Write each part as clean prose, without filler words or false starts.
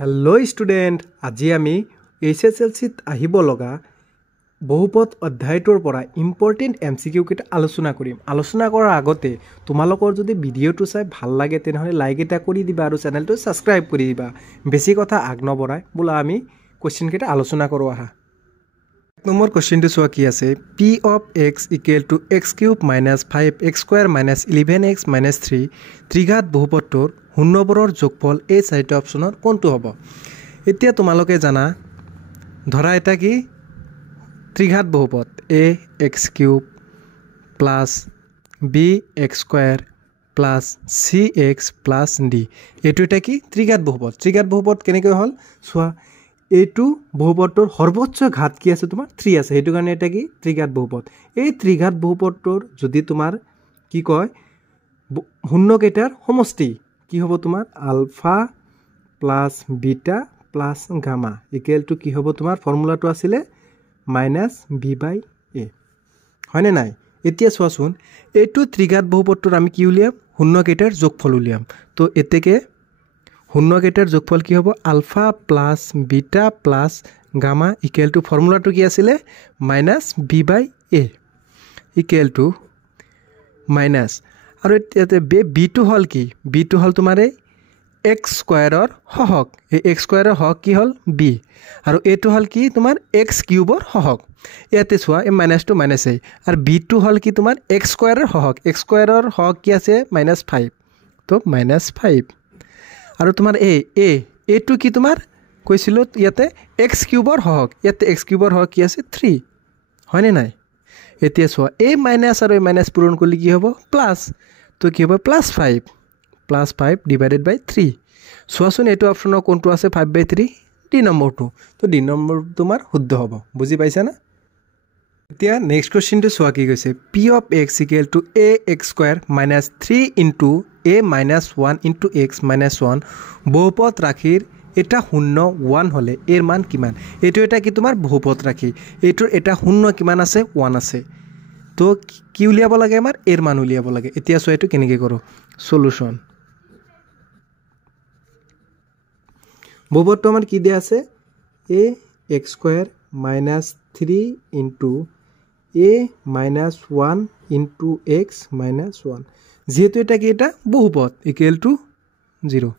hello student আজি আমি এইচএসএলসিত আহিব লগা বহুপদ অধ্যায়টোৰ পৰা ইম্পৰ্টেন্ট এমসিকিউ কেইটা আলোচনা কৰিম আলোচনা কৰাৰ আগতে তোমালোকৰ যদি ভিডিওটো চাই ভাল লাগে তেনেহলে লাইক এটা কৰি দিবা আৰু চেনেলটো সাবস্ক্ৰাইব কৰি দিবা বেছি কথা আগনবৰাই বলা আমি কোশ্চেন কেইটা আলোচনা কৰো আহা নম্বৰ কোশ্চেনটো চোৱা কি আছে p of x = x³ - 5x² - 11x - 3 ত্ৰিঘাত বহুপদটোৰ শূন্যবোৰৰ যোগফল এই চাৰিটা অপচনৰ কোনটো হ'ব এতিয়া তোমালোকে জানা ধৰা এটা কি ত্ৰিঘাত বহুপদ ax³ + bx² + cx + d এটো এটা কি ত্ৰিঘাত বহুপদ কেনেকৈ হল চোৱা এইটো বহুপদটোৰ সৰ্বোচ্চ ঘাত কি আছে তোমাৰ 3 আছে হেতু কাৰণে এটা কি ত্ৰিঘাত বহুপদ এই ত্ৰিঘাত বহুপদটোৰ যদি তোমাৰ কি কয় শূন্য কেইটাৰ সমষ্টি কি হ'ব তোমাৰ alpha plus beta plus gamma equal to কি হ'ব তোমাৰ ফৰ্মুলাটো আছিল -b/a হয়নে নাই এতিয়া চোৱাচোন এইটো ত্ৰিঘাত বহুপদটোৰ আমি কি উলিয়াম শূন্য কেইটাৰ যোগফল উলিয়াম তো এতেকে শূন্য কেইটাৰ যোগফল কি হ'ব alpha plus beta plus gamma equal to ফৰ্মুলাটো কি আছিল -b/a ইকুৱেল টু মাইনাস আৰু ইয়াতে b2 হল কি b2 হল তোমাৰ x² ৰ হহক এই x² ৰ হক কি হল b আৰু এটো হল কি তোমাৰ x³ ৰ হহক ইয়াতে চোৱা এই মাইনাসটো মাইনাস a আৰু b2 হল কি তোমাৰ x² ৰ হহক x² ৰ হক কি আছে -5 তো -5 আৰু তোমাৰ এটো কি তোমাৰ কৈছিল ইয়াতে x³ ৰ হক ইয়াতে x³ ৰ হক কি আছে 3 হয়নে নাই এতিয়া চোৱা এই মাইনাস আৰু এই মাইনাস পূৰণ কৰিলে কি হ'ব প্লাস তো কি হ'ব +5 ডিভাইডেড বাই 3 চোৱাচোন এটো অপচনৰ কোনটো আছে 5/3 ডি নম্বৰটো তো ডি নম্বৰ তোমাৰ শুদ্ধ হ'ব বুজি পাইছা না এতিয়া নেক্সট কোশ্চেনটো চোৱা কি কৈছে p of x = ax² - 3 * a - 1 * x - 1 বহুপদ ৰাশিৰ এটা শূন্য 1 হলে এৰ মান কিমান এটো এটা কি তোমাৰ বহুপদ ৰাশি এটোৰ এটা শূন্য কিমান আছে 1 আছে তো কি উলিয়াব লাগে আমাৰ এৰ মান উলিয়াব লাগে এতিয়া সো এটো কেনেকৈ কৰো সলিউশন বহুপদটো আমাৰ কি দিয়া আছে ax² - 3 * a - 1 * x - 1 যেহেতু এটা কি এটা বহুপদ ইকুৱেল টু 0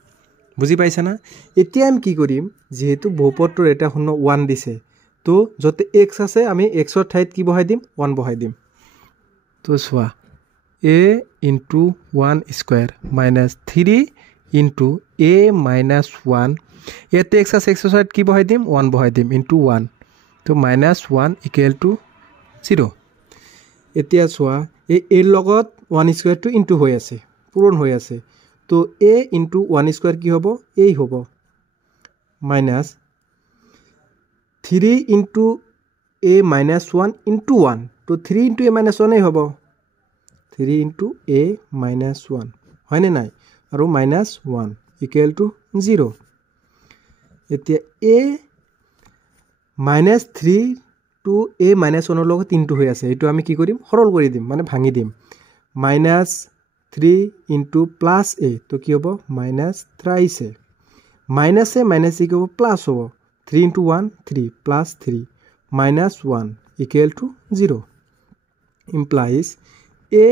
বুজি পাইছা না এতিয়া আমি কি কৰিম যেহেতু বহুপদটোৰ এটা শূন্য 1 দিছে তো যতে x আছে আমি x ৰ ঠাইত কি বহাই দিম 1 বহাই দিম তো চোৱা a * 1² - 3 * a - 1 ইয়াতে x আছে x ৰ ঠাইত কি বহাই দিম 1 বহাই দিম * 1 তো -1 = 0 এতিয়া চোৱা এই এৰ লগত 1² টো ইনটু হৈ আছে পূৰণ হৈ আছে তো a * 1² কি হ'ব এই হ'ব -3 * a - 1 * 1 তো 3 * a - 1 এই হ'ব 3 * a - 1 হয়নে নাই আৰু -1 = 0 এতিয়া a -3 to a - 1 ৰ লগত 3 টো হৈ আছে এটো আমি কি কৰিম সৰল কৰি দিম মানে ভাঙি দিম -3 + a তো কি হ'ব -3 a মাইনাস কি হ'ব প্লাস হ'ব 3 * 1 3 + 3 -1 = 0 implies a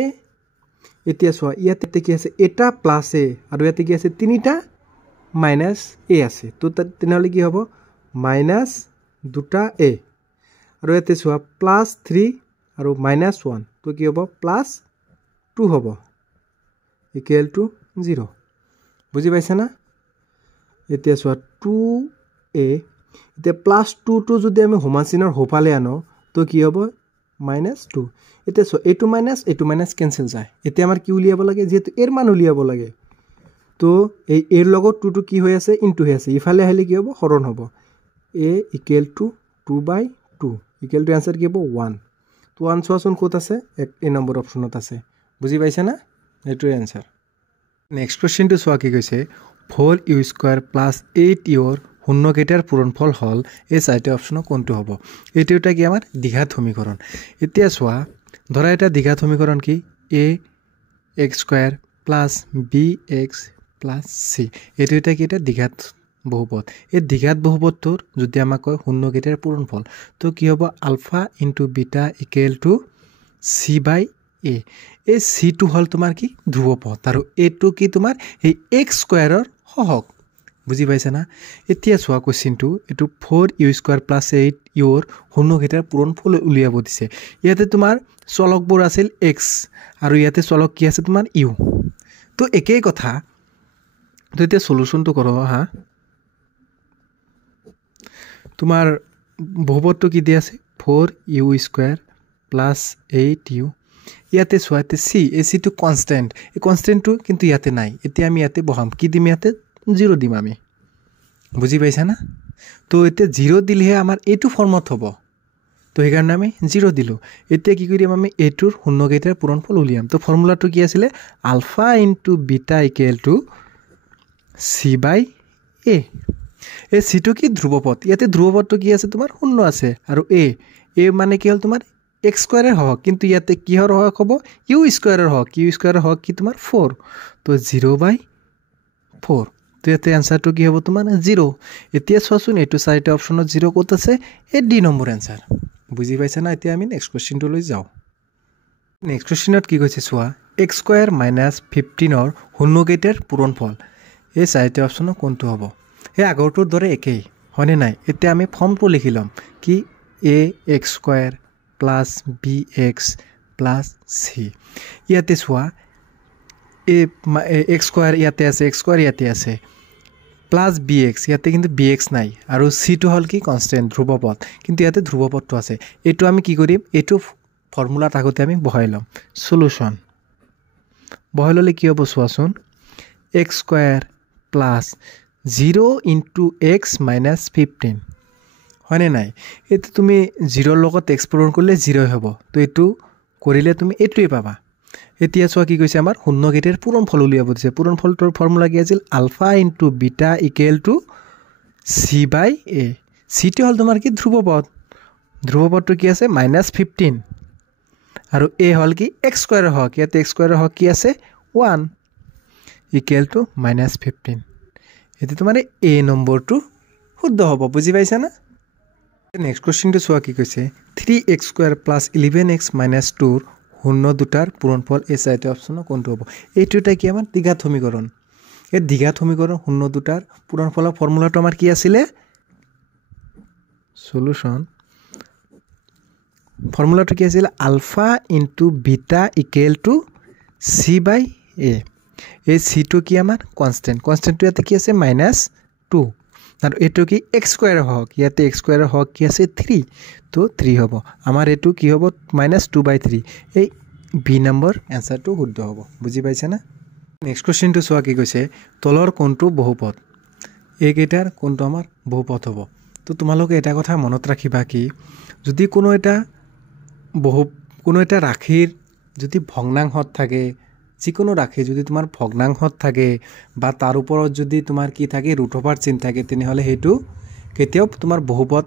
এতিয়া চোৱা ইয়াতে কি আছে এটা প্লাস a আৰু ইয়াতে কি আছে তিনিটা মাইনাস a আছে তো তেনেহলে কি হ'ব -2 a আৰু ইয়াতে চোৱা +3 আৰু -1 তো কি হ'ব +2 হ'ব = 0 বুজি পাইছা না এতিয়া চোৱা 2a এতিয়া +2 টো যদি আমি হোমাচিনৰ হোপালে আনো তো কি হ'ব -2 এতিয়া চোৱা এইটো মাইনাস কেনসেল যায় এতিয়া আমাৰ কি উলিয়াব লাগে যেহেতু এর মান উলিয়াব লাগে তো এই এর লগত 2 টো কি হৈ আছে ইনটু হৈ আছে ইফালে আহিলে কি হ'ব হৰণ হ'ব a = 2/2 ইকুৱেল টু आंसर কি হ'ব 1 তো 1 চোৱাচোন ক'ত আছে এই নম্বৰ অপচনত আছে বুজি পাইছা না এটো आंसर নেক্সট কোশ্চেনটো চোৱা কি কৈছে 4u² + 8u শূন্য কেইটাৰ পূৰণফল হল এই চাৰিটা অপচনৰ কোনটো হ'ব এটো এটা কি আমাৰ দ্বিঘাত সমীকৰণ এতিয়া চোৱা ধৰা এটা দ্বিঘাত সমীকৰণ কি ax² + bx + c এটো এটা কি এটা দ্বিঘাত বহুপদ এই দ্বিঘাত বহুপদটোৰ যদি আমাক কয় শূন্যকেইটাৰ পূৰণফল তো কি হ'ব alpha into beta equal to c by a এই চিটো হ'ল তোমাৰ কি ধ্ৰুৱপদ আৰু এটো কি তোমাৰ এই এক্স স্কোৱাৰৰ সহগ বুজি পাইছা না এতিয়া চোৱা কোৱেশ্চনটো এইটো 4u² + 8 ইউৰ শূন্যকেইটাৰ পূৰণফল উলিয়াব দিছে ইয়াতে তোমাৰ চলকবোৰ আছিল এক্স আৰু ইয়াতে চলক কি আছে তোমাৰ ইউ তো একেই কথা তো এতিয়া সলিউশনটো কৰক হা তোমাৰ বহুপদটো কি দিয়া আছে 4u² + 8u ইয়াতে চোৱা ইয়াতে চি এই চিটো কনষ্টেণ্ট এই কনষ্টেণ্টটো কিন্তু ইয়াতে নাই এতিয়া আমি ইয়াতে বহাম কি দিম ইয়াতে 0 দিম আমি বুজি পাইছা না তো এতিয়া 0 দিলেহে আমাৰ এইটো ফৰ্মত হ'ব তো সেইকাৰণে আমি 0 দিলোঁ এতিয়া কি কৰিম আমি এইটোৰ শূন্যকেইটাৰ পূৰণফল উলিয়াম তো ফৰ্মুলাটো কি আছিলে alpha into beta equal to c by a এই চিটো কি ধ্ৰুৱপদ ইয়াতে ধ্ৰুৱপদটো কি আছে তোমাৰ শূন্য আছে আৰু এ মানে কি হ'ল তোমাৰ এক্স স্কোৱাৰৰ হওক কিন্তু ইয়াতে কিহৰ হওক হ'ব ইউ স্কোৱাৰৰ হওক কি তোমাৰ 4 তো 0/4 তো ইয়াতে এনসাৰটো কি হ'ব তোমাৰ 0 এতিয়া চোৱাচোন এইটো চাৰিটা অপশ্যনত 0 ক'ত আছে এই ডি নম্বৰ এনসাৰ বুজি পাইছা না এতিয়া আমি নেক্সট কুৱেশ্যনটো লৈ যাওঁ নেক্সট কুৱেশ্যনত কি কৈছে চোৱা x² - 15ৰ শূন্যকেইটাৰ পূৰণফল এই চাৰিটা অপশ্যনত কোনটো হ'ব এই আগৰটোৰ দৰে একেই হয়নে নাই এতিয়া আমি ফৰ্মটো লিখি ল'ম কি ax² + bx + c ইয়াতে চোৱা x² ইয়াতে আছে x² ইয়াতে আছে প্লাস bx ইয়াতে কিন্তু bx নাই আৰু c টো হ'ল কি কনষ্টেণ্ট ধ্ৰুৱপদ কিন্তু ইয়াতে ধ্ৰুৱপদটো আছে এইটো আমি কি কৰিম এইটো ফৰ্মুলাত আগতে আমি বহাই ল'ম সলিউশন বহাই ল'লে কি হ'ব চোৱাচোন x² + 0 * x - 15 হয়নে নাই এইটো তুমি 0 লগত x পূৰণ কৰিলে 0 হ'ব তো এইটো কৰিলে তুমি এইটোৱে পাবা এতিয়া চোৱা কি কৈছে আমাৰ শূন্যকেইটাৰ পূৰণফল উলিয়াব দিছে পূৰণফলটোৰ ফৰ্মুলা কি আছিল alpha into beta equal to c by a চিটো হ'ল তোমাৰ কি ধ্ৰুৱপদটো কি আছে -15 আৰু এ হ'ল কি এক্স স্কোৱাৰৰ হওক ইয়াতে এক্স স্কোৱাৰৰ হওক কি আছে 1 ইকুৱেল টু -15 এতিয়া তোমাৰ এ নম্বৰটো শুদ্ধ হ'ব বুজি পাইছা না নেক্সট কুৱেশ্যনটো চোৱা কি কৈছে 3x² + 11x - 2ৰ শূন্য দুটাৰ পূৰণফল এই চাৰিটা অপশ্যনৰ কোনটো হ'ব এইটো এটা কি আমাৰ দ্বিঘাত সমীকৰণ এই দ্বিঘাত সমীকৰণ শূন্য দুটাৰ পূৰণফলৰ ফৰ্মুলাটো আমাৰ কি আছিলে সলিউশন ফৰ্মুলাটো কি আছিল alpha into beta equal to c by a এই চিটো কি আমাৰ কনষ্টেণ্টটো ইয়াতে কি আছে -2 আৰু এইটো কি এক্স স্কোৱাৰৰ হওক ইয়াতে এক্স স্কোৱাৰৰ হওক কি আছে 3 তো 3 হ'ব আমাৰ এইটো কি হ'ব -2/3 এই বি নম্বৰ এনসাৰটো শুদ্ধ হ'ব বুজি পাইছা না নেক্সট কুৱেশ্যনটো চোৱা কি কৈছে তলৰ কোনটো বহুপদ এইকেইটাৰ কোনটো আমাৰ বহুপদ হ'ব তো তোমালোকে এটা কথা মনত ৰাখিবা কি যদি কোনো এটা ৰাশিৰ যদি ভগ্নাংশত থাকে যিকোনো ৰাশি যদি তোমাৰ ভগ্নাংশত থাকে বা তাৰ ওপৰত যদি তোমাৰ কি থাকে ৰুট চিন থাকে তেনেহ'লে সেইটো কেতিয়াও তোমাৰ বহুপদ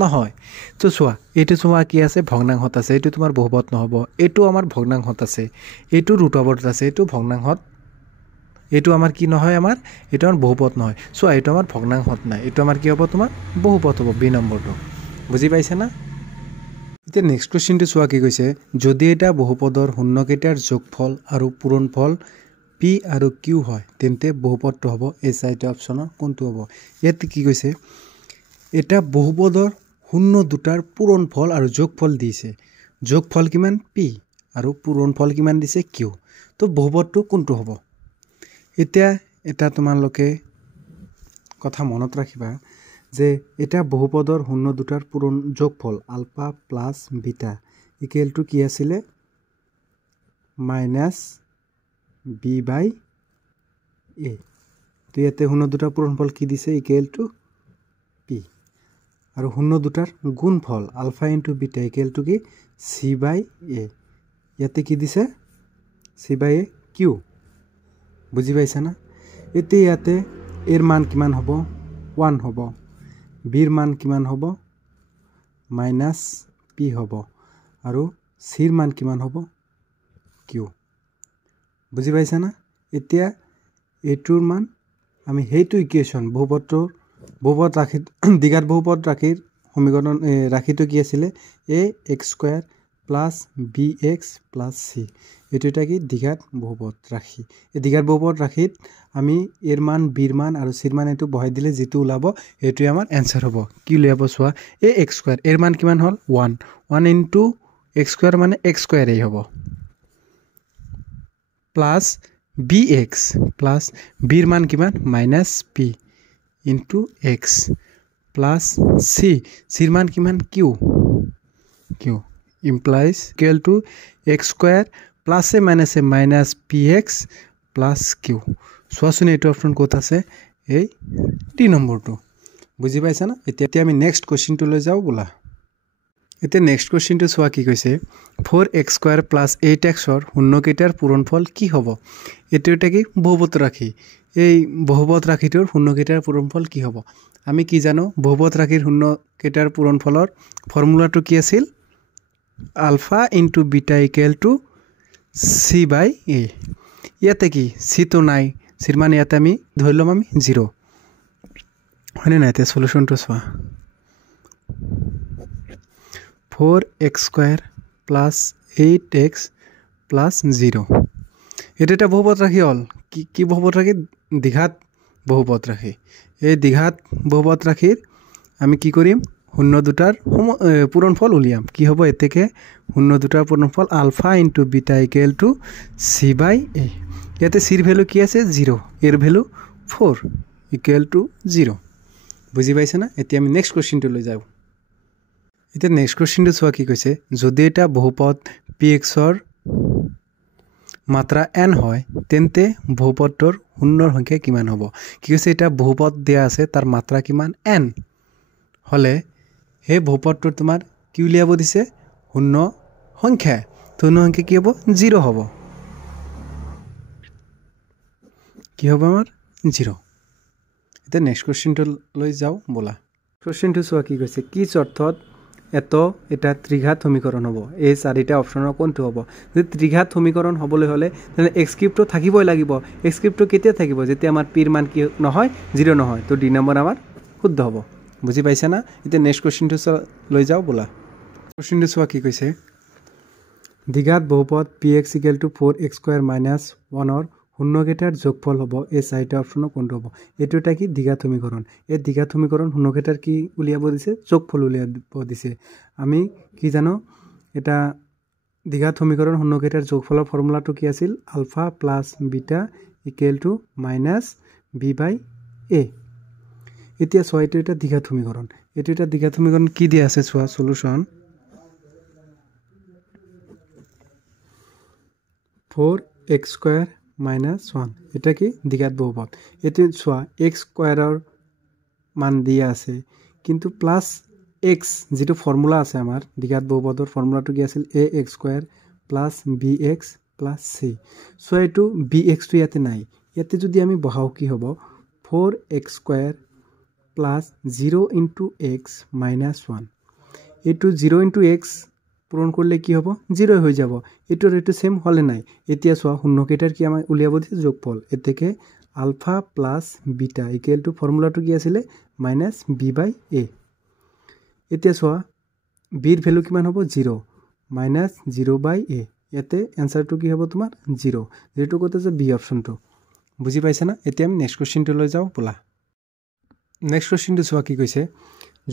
নহয় তো চোৱা এইটো চোৱা কি আছে ভগ্নাংশত আছে এইটো তোমাৰ বহুপদ নহ'ব এইটো আমাৰ ভগ্নাংশত আছে এইটো ৰুটত আছে এইটো ভগ্নাংশত এইটো আমাৰ কি নহয় এইটো আমাৰ বহুপদ নহয় চোৱা এইটো আমাৰ ভগ্নাংশত নাই এইটো আমাৰ কি হ'ব তোমাৰ বহুপদ হ'ব বি নম্বৰটো বুজি পাইছা না এতিয়া নেক্সট কুৱেশ্যনটো চোৱা কি কৈছে যদি এটা বহুপদৰ শূন্যকেইটাৰ যোগফল আৰু পূৰণফল পি আৰু কিউ হয় তেন্তে বহুপদটো হ'ব এই চাৰিটা অপশ্যনৰ কোনটো হ'ব ইয়াত কি কৈছে এটা বহুপদৰ শূন্য দুটাৰ পূৰণফল আৰু যোগফল দিছে যোগফল কিমান পি আৰু পূৰণফল কিমান দিছে কিউ তো বহুপদটো কোনটো হ'ব এতিয়া এটা তোমালোকে কথা মনত ৰাখিবা যে এটা বহুপদৰ শূন্য দুটাৰ পূৰণ যোগফল alpha plus beta equal to কি আছিলে -b/a তো ইয়াতে শূন্য দুটাৰ পূৰণফল কি দিছে ইকুৱেল টু পি আৰু শূন্য দুটাৰ গুণফল alpha into beta equal to কি c/a ইয়াতে কি দিছে c/a কিউ বুজি পাইছা না এতিয়া ইয়াতে এৰ মান কিমান হ'ব 1 হ'ব বিৰ মান কিমান হ'ব -p হ'ব আৰু চিৰ মান কিমান হ'ব কিউ বুজি পাইছা না এতিয়া এইটোৰ মান আমি সেইটো ইকুৱেশ্যন বহুপদ ৰাশি দ্বিঘাত বহুপদ ৰাশিৰ সমীকৰণ ৰাশিটো কি আছিলে ax² plus bx plus c এইটো এটা কি দ্বিঘাত বহুপদ ৰাশি এই দ্বিঘাত বহুপদ ৰাশিত আমি এৰ মান বিৰ মান আৰু চিৰ মান এইটো বহাই দিলে যেটো ওলাব এইটোৱে আমাৰ এনসাৰ হ'ব কি উলিয়াব চোৱা ax² এৰ মান কিমান হ'ল 1 ইনটু x² মানে x² এই হ'ব প্লাছ bx প্লাছ বিৰ মান কিমান -p ইনটু x প্লাছ চিৰ মান কিমান q implies equal to x² plus a minus px plus q চোৱাচোন এইটো অপশ্যন ক'ত আছে এই টি নম্বৰটো বুজি পাইছা না এতিয়া আমি নেক্সট কোৱেশ্চনটো লৈ যাও বলা এতিয়া নেক্সট কোৱেশ্চনটো চোৱা কি কৈছে 4x² plus 8x ৰ শূন্য কেইটাৰ পূৰণফল কি হ'ব এইটো এটা কি বহুপদ ৰাশি এই বহুপদ ৰাশিটোৰ শূন্য কেইটাৰ পূৰণফল কি হ'ব আমি কি জানো বহুপদ ৰাশিৰ শূন্য কেইটাৰ পূৰণফলৰ ফৰ্মুলাটো কি আছিল alpha into beta equal to c by a ইয়াতে কি c তো নাই চিৰ মান ইয়াতে আমি ধৰি লম আমি 0 হয়নে নাই তে সলিউশনটো চোৱা 4x² plus 8x plus 0 এটা এটা বহুপদ ৰাশি হল কি বহুপদ ৰাশি দ্বিঘাত বহুপদ ৰাশি এই দ্বিঘাত বহুপদ ৰাশিৰ আমি কি কৰিম শূন্য দুটাৰ পূৰণফল উলিয়াম কি হ'ব এতেকে শূন্য দুটাৰ পূৰণফল alpha into beta equal to c by a ইয়াতে c ৰ ভ্যালু কি আছে 0 এৰ ভ্যালু 4 ইকুৱেল টু 0 বুজি পাইছা না এতিয়া আমি নেক্সট কোৱেশ্চনটো লৈ যাও এতিয়া নেক্সট কোৱেশ্চনটো চোৱা কি কৈছে যদি এটা বহুপদ px ৰ মাত্ৰা n হয় তেন্তে বহুপদৰ শূন্যৰ সংখ্যা কিমান হ'ব কি কৈছে এটা বহুপদ দিয়া আছে তাৰ মাত্ৰা কিমান n হলে হে বহুপদটোৰ তোমাৰ কি উলিয়াব দিছে শূন্য সংখ্যা শূন্য সংখ্যা কি হ'ব 0 হ'ব কি হ'ব আমাৰ 0 এটা নেক্সট কোৱেশ্চনটো লৈ যাও বলা কোৱেশ্চনটো চোৱা কি কৈছে কি অৰ্থত এটা ত্ৰিঘাত সমীকৰণ হ'ব এই চাৰিটা অপচনৰ কোনটো হ'ব যদি ত্ৰিঘাত সমীকৰণ হ'বলৈ হলে তেনে x³ টো থাকিবই লাগিব x³ টো কেতিয়া থাকিব যেতিয়া আমাৰ p ৰ মান কি নহয় 0 নহয় তো d নম্বৰ আমাৰ শুদ্ধ হ'ব বুজি পাইছা না এতিয়া নেক্সট কোৱেশ্চনটো লৈ যাও বলা কোৱেশ্চনটো চোৱা কি কৈছে দ্বিঘাত বহুপদ px = 4x² - 1 ৰ শূন্য কেইটাৰ যোগফল হ'ব এই চাৰিটা অপচনৰ কোনটো হ'ব এটো এটা কি দ্বিঘাত সমীকৰণ এই দ্বিঘাত সমীকৰণ শূন্য কেইটাৰ কি উলিয়াব দিছে যোগফল উলিয়াব দিছে আমি কি জানো এটা দ্বিঘাত সমীকৰণ শূন্য কেইটাৰ যোগফলৰ ফৰ্মুলাটো কি আছিল alpha plus beta equal to minus b by a এতিয়া চোৱা এইটো এটা দ্বিঘাত সমীকৰণ এইটো এটা দ্বিঘাত সমীকৰণ কি দিয়া আছে চোৱা সলিউশন 4x² - 1 এটা কি দ্বিঘাত বহুপদ এটো চোৱা x² ৰ মান দিয়া আছে কিন্তু প্লাস x যেটো ফৰ্মুলা আছে আমাৰ দ্বিঘাত বহুপদৰ ফৰ্মুলাটো কি আছিল ax² plus bx plus c so এটো bx টো ইয়াতে নাই ইয়াতে যদি আমি বহাও কি হ'ব 4x² plus 0 into x minus 1 এটো 0 into x পূৰণ কৰিলে কি হ'ব 0 হৈ যাব এটো সেম হলে নাই এতিয়া চোৱা শূন্য কেইটাৰ কি আমাৰ উলিয়াব দিছে যোগফল এতেকে alpha plus beta equal to ফৰ্মুলাটো কি আছিল মাইনাস b বাই a এতিয়া চোৱা b ৰ ভ্যালু কিমান হ'ব 0 মাইনাস 0 বাই a ইয়াতে এনসারটো কি হ'ব তোমাৰ 0 যেটো কত আছে b অপশনটো বুজি পাইছা না এতিয়া আমি নেক্সট কোৱেশ্চনটো লৈ যাও বলা নেক্সট কোৱেশ্চনটো চোৱা কি কৈছে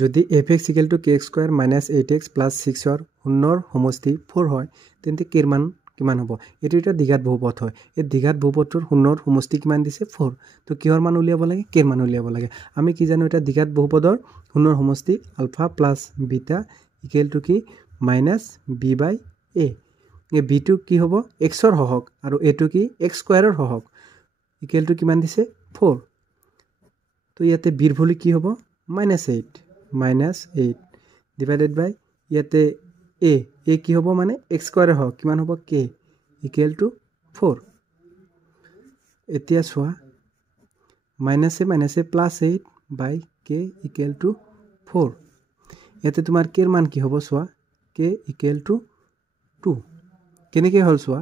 যদি fx = kx² - 8x + 6 ৰ শূন্যৰ সমষ্টি 4 হয় তেন্তে k ৰ মান কিমান হ'ব এটো এটা দ্বিঘাত বহুপদ হয় এই দ্বিঘাত বহুপদৰ শূন্যৰ সমষ্টি কিমান দিছে 4 তো কিহৰ মান উলিয়াব লাগে k ৰ মান উলিয়াব লাগে আমি কি জানো এটা দ্বিঘাত বহুপদৰ শূন্যৰ সমষ্টি alpha plus beta equal to কি মাইনাস b বাই a এই b টো কি হ'ব x ৰ হহক আৰু a টো কি x² ৰ হহক ইকুৱেল টু কিমান দিছে 4 তো ইয়াতে b ৰ ভ্যালু কি হ'ব -8 ডিভাইডেড বাই ইয়াতে a কি হ'ব মানে x² হওক কিমান হ'ব k ইকুৱেল টু 4 এতিয়া চোৱা -8 বাই k ইকুৱেল টু 4 ইয়াতে তোমাৰ k ৰ মান কি হ'ব চোৱা k ইকুৱেল টু 2 কেনেকৈ হল চোৱা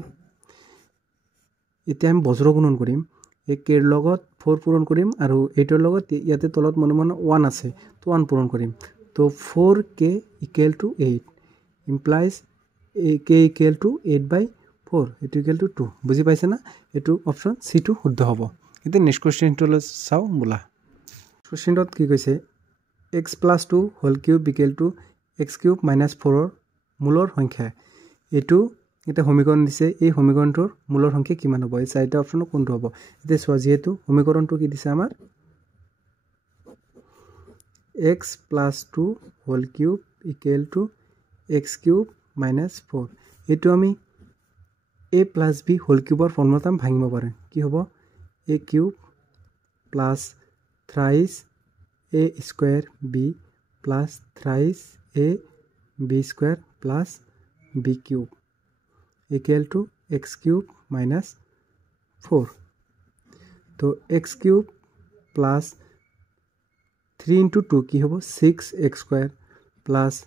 এতিয়া আমি বজ্ৰ গুণন কৰিম এই k ৰ লগত 4 পূৰণ কৰিম আৰু 8 ৰ লগত ইয়াতে তলত মনে মনে 1 আছে তো 1 পূৰণ কৰিম তো 4k equal to 8 implies k equal to 8/4 এটো equal to 2 বুজি পাইছে না এটো অপচন সি টো শুদ্ধ হ'ব এতিয়া নেক্সট কোৱেশ্চনটো চাও বলা কোৱেশ্চনত কি কৈছে x + 2 whole cube equal to x cube - 4 ৰ মূলৰ সংখ্যা এটো এটা সমীকৰণ দিছে এই সমীকৰণটোৰ মূলৰ সংখ্যা কিমান হ'ব এই চাৰিটা অপচন কোনটো হ'ব এতিয়া চোৱা যেহেতু সমীকৰণটো কি দিছে আমাৰ x + 2 whole cube equal to x cube - 4 এটো আমি a + b হোল কিউবৰ ফৰ্মুলাত ভাঙিব পাৰে কি হ'ব a cube plus thrice a square b plus thrice a b square plus b cube equal to x cube minus 4 तो x cube plus 3 into 2 की होगा 6x square plus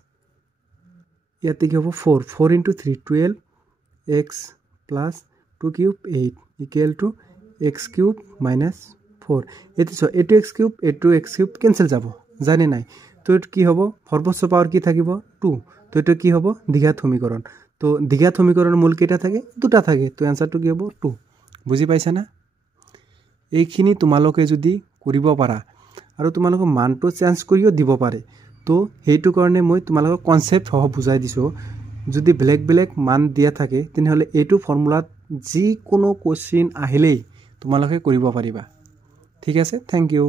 याते की होगा 4 into 3 12 x plus 2 cube 8 equal to x cube minus 4 এটি so এটো x cube এটো x cube cancel যাব জানি নাই তো এটো কি হবে সর্বোচ্চ পাওয়ার কি থাকিব 2 তো এটো কি হবে দ্বিঘাত সমীকরণ তো দ্বিঘাত সমীকরণের মূল কেটা থাকে দুটা থাকে তো आंसरটো কি হবে 2 বুজি পাইছা না এইখিনি তোমালোকে যদি কৰিব পাৰা আৰু তোমালোকৰ মানটো চেঞ্জ কৰিও দিব পাৰে তো হেইটো কাৰণে মই তোমালোকক কনসেপ্ট সহ বুজাই দিছো যদি ব্ল্যাক ব্ল্যাক মান দিয়া থাকে তেনেহলে এটো ফৰ্মুলাত যি কোনো কোশ্চেন আহিলেই তোমালোকে কৰিব পাৰিবা ঠিক আছে থ্যাংক ইউ